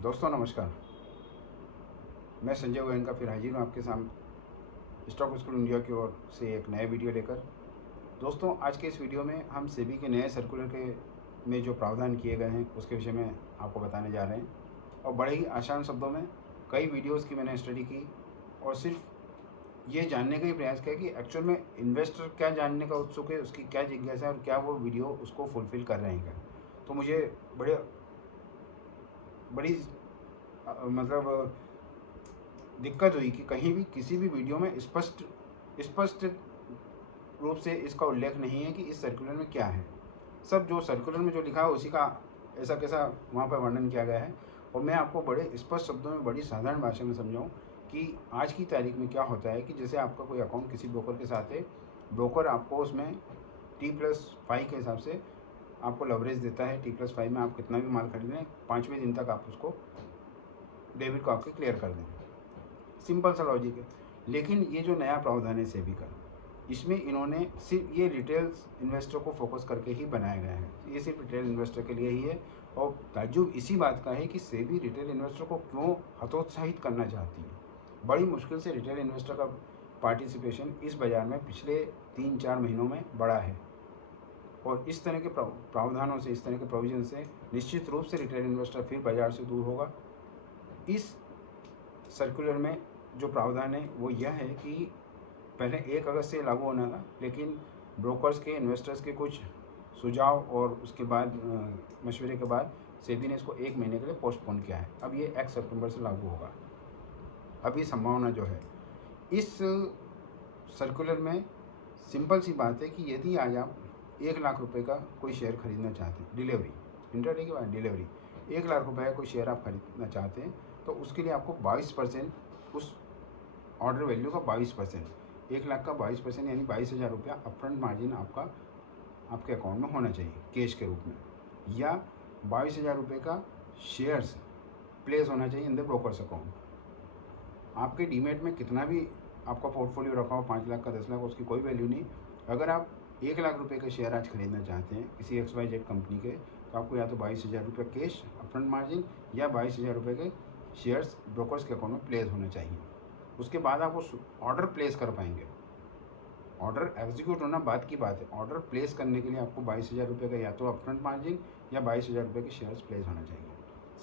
दोस्तों नमस्कार। मैं संजय गोयनका फिर हाजिर हूँ आपके सामने स्टॉक स्कूल इंडिया की ओर से एक नया वीडियो लेकर। दोस्तों आज के इस वीडियो में हम सेबी के नए सर्कुलर के में जो प्रावधान किए गए हैं उसके विषय में आपको बताने जा रहे हैं, और बड़े ही आसान शब्दों में कई वीडियोज़ की मैंने स्टडी की और सिर्फ ये जानने का ही प्रयास किया कि एक्चुअल में इन्वेस्टर क्या जानने का उत्सुक है, उसकी क्या जिज्ञासा है और क्या वो वीडियो उसको फुलफ़िल कर रहे हैं क्या। तो मुझे बड़े बड़ी मतलब दिक्कत हुई कि कहीं भी किसी भी वीडियो में स्पष्ट स्पष्ट रूप से इसका उल्लेख नहीं है कि इस सर्कुलर में क्या है। सब जो सर्कुलर में जो लिखा है उसी का ऐसा कैसा वहाँ पर वर्णन किया गया है, और मैं आपको बड़े स्पष्ट शब्दों में बड़ी साधारण भाषा में समझाऊँ कि आज की तारीख में क्या होता है कि जैसे आपका कोई अकाउंट किसी ब्रोकर के साथ है, ब्रोकर आपको उसमें T+5 के हिसाब से आपको लवरेज देता है। T+5 में आप कितना भी माल खरीद लें, 5वें दिन तक आप उसको डेबिट को आपके क्लियर कर दें। सिंपल सा लॉजिक है। लेकिन ये जो नया प्रावधान है सेबी का, इसमें इन्होंने सिर्फ ये रिटेल इन्वेस्टर को फोकस करके ही बनाया गया है। ये सिर्फ रिटेल इन्वेस्टर के लिए ही है, और ताज्जुब इसी बात का है कि सेबी रिटेल इन्वेस्टर को क्यों हतोत्साहित करना चाहती है। बड़ी मुश्किल से रिटेल इन्वेस्टर का पार्टिसिपेशन इस बाज़ार में पिछले 3-4 महीनों में बढ़ा है, और इस तरह के प्रावधानों से, इस तरह के प्रोविजन से निश्चित रूप से रिटेल इन्वेस्टर फिर बाज़ार से दूर होगा। इस सर्कुलर में जो प्रावधान है वो यह है कि पहले 1 अगस्त से लागू होना था, लेकिन ब्रोकर्स के, इन्वेस्टर्स के कुछ सुझाव और उसके बाद मशवरे के बाद सेबी ने इसको 1 महीने के लिए पोस्टपोन किया है। अब ये 1 सितंबर से लागू होगा। अभी संभावना जो है इस सर्कुलर में, सिंपल सी बात है कि यदि आज आप 1 लाख रुपए का कोई शेयर खरीदना चाहते हैं, डिलीवरी इंटरडे के बाद डिलीवरी 1 लाख रुपए का कोई शेयर आप खरीदना चाहते हैं, तो उसके लिए आपको 22% उस ऑर्डर वैल्यू का 22%, 1 लाख का 22% यानी 22,000 रुपया अपफ्रंट मार्जिन आपका आपके अकाउंट में होना चाहिए कैश के रूप में, या 22,000 रुपये का शेयर्स प्लेस होना चाहिए इन द ब्रोकर्स अकाउंट। आपके डीमेट में कितना भी आपका पोर्टफोलियो रखा हो, 5 लाख का, 10 लाख, उसकी कोई वैल्यू नहीं। अगर आप 1 लाख रुपए के शेयर आज खरीदना चाहते हैं किसी XYZ कंपनी के, तो आपको या तो 22,000 रुपये कैश अपफ्रंट मार्जिन या 22,000 रुपये के शेयर्स ब्रोकर्स के अकाउंट में प्लेस होने चाहिए। उसके बाद आप उस ऑर्डर प्लेस कर पाएंगे। ऑर्डर एग्जीक्यूट होना बात की बात है, ऑर्डर प्लेस करने के लिए आपको 22,000 रुपये का या तो अपफ्रंट मार्जिन या 22,000 रुपये के शेयर्स प्लेस होना चाहिए।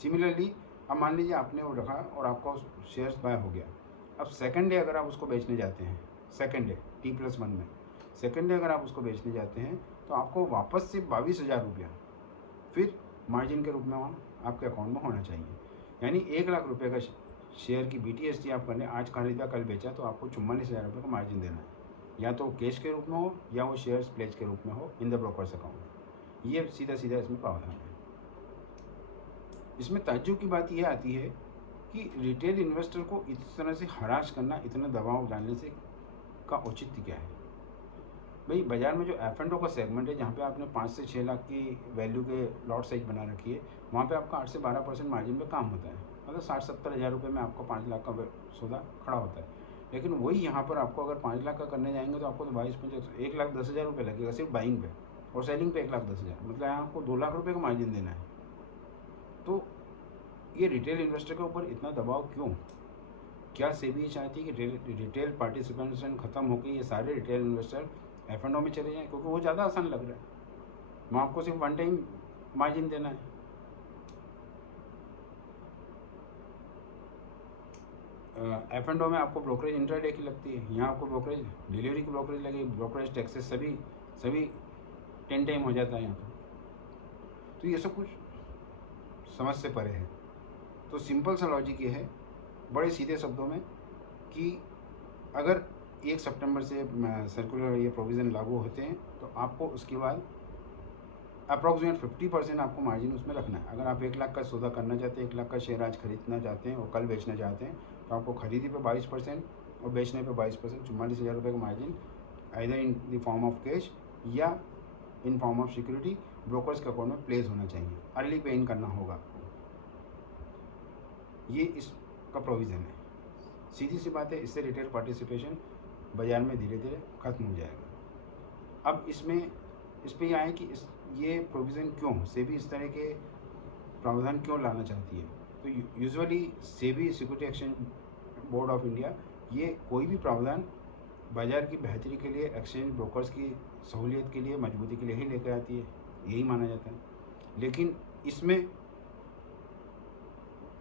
सिमिलरली अब मान लीजिए आपने वो रखा और आपका शेयर्स बाय हो गया। अब सेकंड डे अगर आप उसको बेचने जाते हैं, सेकंड डे T+1 में सेकंड डे अगर आप उसको बेचने जाते हैं, तो आपको वापस से 22,000 रुपया फिर मार्जिन के रूप में आपके अकाउंट में होना चाहिए। यानी 1 लाख रुपये का शेयर की BTST आप करने, आज खरीदा कल बेचा, तो आपको 44,000 रुपये का मार्जिन देना है, या तो कैश के रूप में हो या वो शेयर्स प्लेज के रूप में हो इन द ब्रोकर्स अकाउंट। ये सीधा सीधा इसमें प्रावधान है। इसमें ताज्जुब की बात यह आती है कि रिटेल इन्वेस्टर को इस तरह से हराश करना, इतना दबाव डालने से का औचित्य क्या है। भाई बाज़ार में जो F&O का सेगमेंट है, जहाँ पे आपने 5 से 6 लाख की वैल्यू के लॉट साइज बना रखी है, वहाँ पे आपका 8 से 12% मार्जिन पे काम होता है। मतलब 60-70 हज़ार रुपये में आपका 5 लाख का सौदा खड़ा होता है। लेकिन वही यहाँ पर आपको अगर 5 लाख का करने जाएंगे तो आपको तो 22-25 1,10,000 रुपये लगेगा सिर्फ बाइंग पे, और सेलिंग पे 1,10,000, मतलब यहाँ आपको 2 लाख रुपये का मार्जिन देना है। तो ये रिटेल इन्वेस्टर के ऊपर इतना दबाव क्यों? क्या सेबी ये चाहती है कि रिटेल पार्टिसिपेशन खत्म होकर ये सारे रिटेल इन्वेस्टर F&O में चले जाएँ, क्योंकि वो ज़्यादा आसान लग रहा है, वहाँ आपको सिर्फ 1 टाइम मार्जिन देना है। F&O में आपको ब्रोकरेज इंट्राडे की लगती है, यहाँ आपको ब्रोकरेज डिलीवरी की ब्रोकरेज लगेगी, ब्रोकरेज टैक्सेस सभी 10 टाइम हो जाता है यहाँ पर। तो ये सब कुछ समझ से परे है। तो सिंपल सा लॉजिक ये है, बड़े सीधे शब्दों में, कि अगर 1 सितंबर से सर्कुलर ये प्रोविज़न लागू होते हैं, तो आपको उसके बाद अप्रॉक्सीमेट 50% आपको मार्जिन उसमें रखना है। अगर आप 1 लाख का सौदा करना चाहते हैं, 1 लाख का शेयर आज खरीदना चाहते हैं और कल बेचना चाहते हैं, तो आपको खरीदी पे 22% और बेचने पे 22%, 44,000 रुपये का margin either in the form of cash या in form of security brokers के अकाउंट में प्लेस होना चाहिए। अर्ली पे इन करना होगा आपको। ये इसका प्रोविज़न है। सीधी सी बात है, इससे रिटेल पार्टिसिपेशन बाज़ार में धीरे धीरे ख़त्म हो जाएगा। अब इस पर यह है कि ये प्रोविज़न क्यों, सेबी इस तरह के प्रावधान क्यों लाना चाहती है। तो usually SEBI security exchange board of India ये कोई भी प्रावधान बाज़ार की बेहतरी के लिए, एक्सचेंज ब्रोकर्स की सहूलियत के लिए, मजबूती के लिए ही लेकर आती है, यही माना जाता है। लेकिन इसमें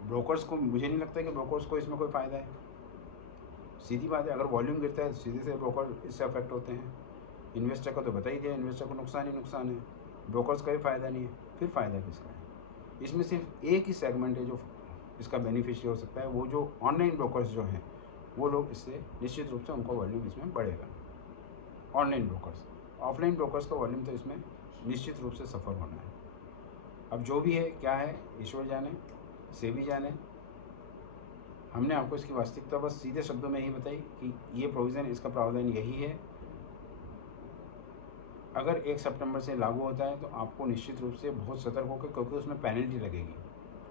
ब्रोकर्स को, मुझे नहीं लगता कि ब्रोकर्स को इसमें कोई फ़ायदा है। सीधी बात है, अगर वॉल्यूम गिरता है तो सीधे से ब्रोकर इससे अफेक्ट होते हैं। इन्वेस्टर का तो बता ही दिया, इन्वेस्टर को नुकसान ही नुकसान है, ब्रोकर्स का भी फ़ायदा नहीं है। फिर फ़ायदा किसका है? इसमें सिर्फ एक ही सेगमेंट है जो इसका बेनिफिशियरी हो सकता है, वो जो ऑनलाइन ब्रोकर्स जो हैं वो लोग इससे निश्चित रूप से उनका वॉल्यूम इसमें बढ़ेगा। ऑनलाइन ब्रोकर्स, ऑफलाइन ब्रोकर्स का वॉल्यूम तो इसमें निश्चित रूप से सफ़र होना है। अब जो भी है, क्या है, ईश्वर जाने, सेबी जाने। हमने आपको इसकी वास्तविकता बस सीधे शब्दों में ही बताई कि ये प्रोविज़न, इसका प्रावधान यही है। अगर 1 सितंबर से लागू होता है तो आपको निश्चित रूप से बहुत सतर्क होकर, क्योंकि उसमें पेनल्टी लगेगी।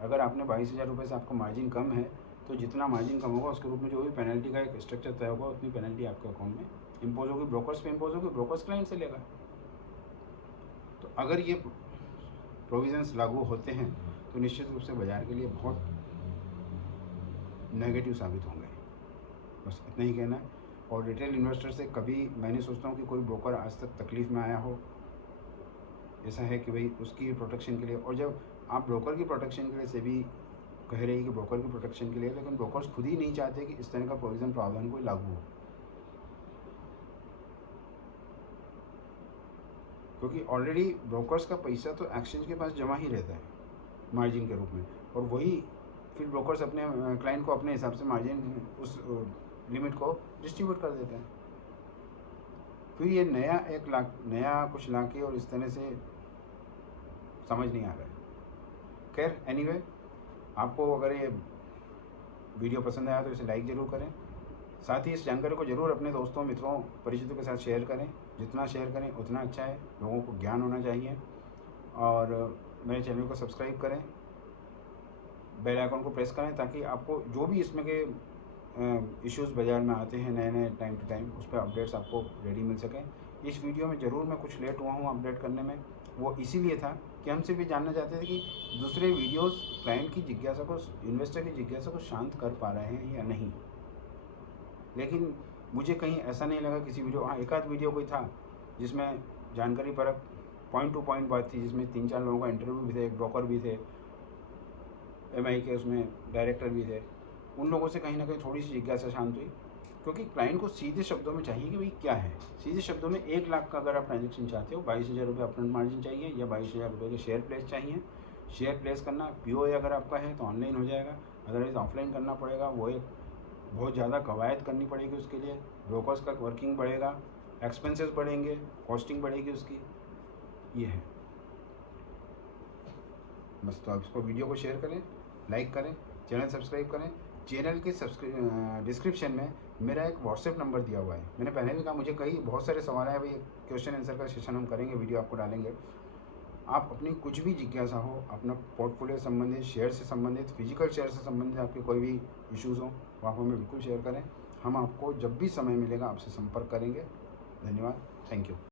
अगर आपने 22,000 रुपये से आपका मार्जिन कम है तो जितना मार्जिन कम होगा उसके रूप में जो भी पेनल्टी का एक स्ट्रक्चर तय होगा, उतनी पेनल्टी आपके अकाउंट में इम्पोज होगी, ब्रोकर्स पे इम्पोज होगी, ब्रोकर्स क्लाइंट से लेगा। तो अगर ये प्रोविज़न्स लागू होते हैं तो निश्चित रूप से बाज़ार के लिए बहुत नेगेटिव साबित होंगे। बस इतना ही कहना है। और रिटेल इन्वेस्टर से कभी मैं नहीं सोचता हूँ कि कोई ब्रोकर आज तक तकलीफ़ में आया हो। ऐसा है कि भाई उसकी प्रोटेक्शन के लिए, और जब आप ब्रोकर की प्रोटेक्शन के लिए से भी कह रही है कि ब्रोकर की प्रोटेक्शन के लिए, लेकिन ब्रोकर्स खुद ही नहीं चाहते कि इस तरह का प्रोविज़न प्रावधान कोई लागू हो, क्योंकि ऑलरेडी ब्रोकर्स का पैसा तो एक्सचेंज के पास जमा ही रहता है मार्जिन के रूप में, और वही फिर ब्रोकर्स अपने क्लाइंट को अपने हिसाब से मार्जिन उस लिमिट को डिस्ट्रीब्यूट कर देते हैं। फिर ये नया कुछ ला के और इस तरह से समझ नहीं आ रहा है। खैर एनीवे, आपको अगर ये वीडियो पसंद आया तो इसे लाइक ज़रूर करें। साथ ही इस जानकारी को ज़रूर अपने दोस्तों, मित्रों, परिचितों के साथ शेयर करें। जितना शेयर करें उतना अच्छा है, लोगों को ज्ञान होना चाहिए। और मेरे चैनल को सब्सक्राइब करें, बेल आइकन को प्रेस करें, ताकि आपको जो भी इसमें के इश्यूज़ बाज़ार में आते हैं नए नए टाइम टू टाइम, उस पर अपडेट्स आपको रेडी मिल सकें। इस वीडियो में ज़रूर मैं कुछ लेट हुआ हूँ अपडेट करने में, वो इसीलिए था कि हम सिर्फ ये जानना चाहते थे कि दूसरे वीडियोस क्लाइंट की जिज्ञासा को, इन्वेस्टर की जिज्ञासा को शांत कर पा रहे हैं या नहीं। लेकिन मुझे कहीं ऐसा नहीं लगा किसी वीडियो, हाँ एक आध वीडियो कोई था जिसमें जानकारी परक पॉइंट टू पॉइंट बात थी, जिसमें 3-4 लोगों का इंटरव्यू भी थे, एक ब्रोकर भी थे, एमआई के उसमें डायरेक्टर भी थे। उन लोगों से कहीं ना कहीं थोड़ी सी जिज्ञासा शांत हुई, क्योंकि क्लाइंट को सीधे शब्दों में चाहिए कि भाई क्या है। सीधे शब्दों में 1 लाख का अगर आप ट्रांजेक्शन चाहते हो, 22,000 रुपये अपफ्रंट मार्जिन चाहिए या 22,000 रुपये के शेयर प्लेस चाहिए। शेयर प्लेस करना पीओए अगर आपका है तो ऑनलाइन हो जाएगा, अदरवाइज़ ऑफलाइन करना पड़ेगा। वो एक बहुत ज़्यादा कवायद करनी पड़ेगी उसके लिए, ब्रोकर्स का वर्किंग बढ़ेगा, एक्सपेंसेस बढ़ेंगे, कॉस्टिंग बढ़ेगी उसकी, ये है बस। तो आप इसको, वीडियो को शेयर करें, लाइक करें, चैनल सब्सक्राइब करें। चैनल के डिस्क्रिप्शन में मेरा एक व्हाट्सएप नंबर दिया हुआ है। मैंने पहले भी कहा, मुझे बहुत सारे सवाल है भाई, क्वेश्चन आंसर का सेशन हम करेंगे, वीडियो आपको डालेंगे। आप अपनी कुछ भी जिज्ञासा हो, अपना पोर्टफोलियो संबंधित, शेयर से संबंधित, फिजिकल शेयर से संबंधित आपके कोई भी इश्यूज़ हो, वो आप हमें बिल्कुल शेयर करें। हम आपको जब भी समय मिलेगा आपसे संपर्क करेंगे। धन्यवाद, थैंक यू।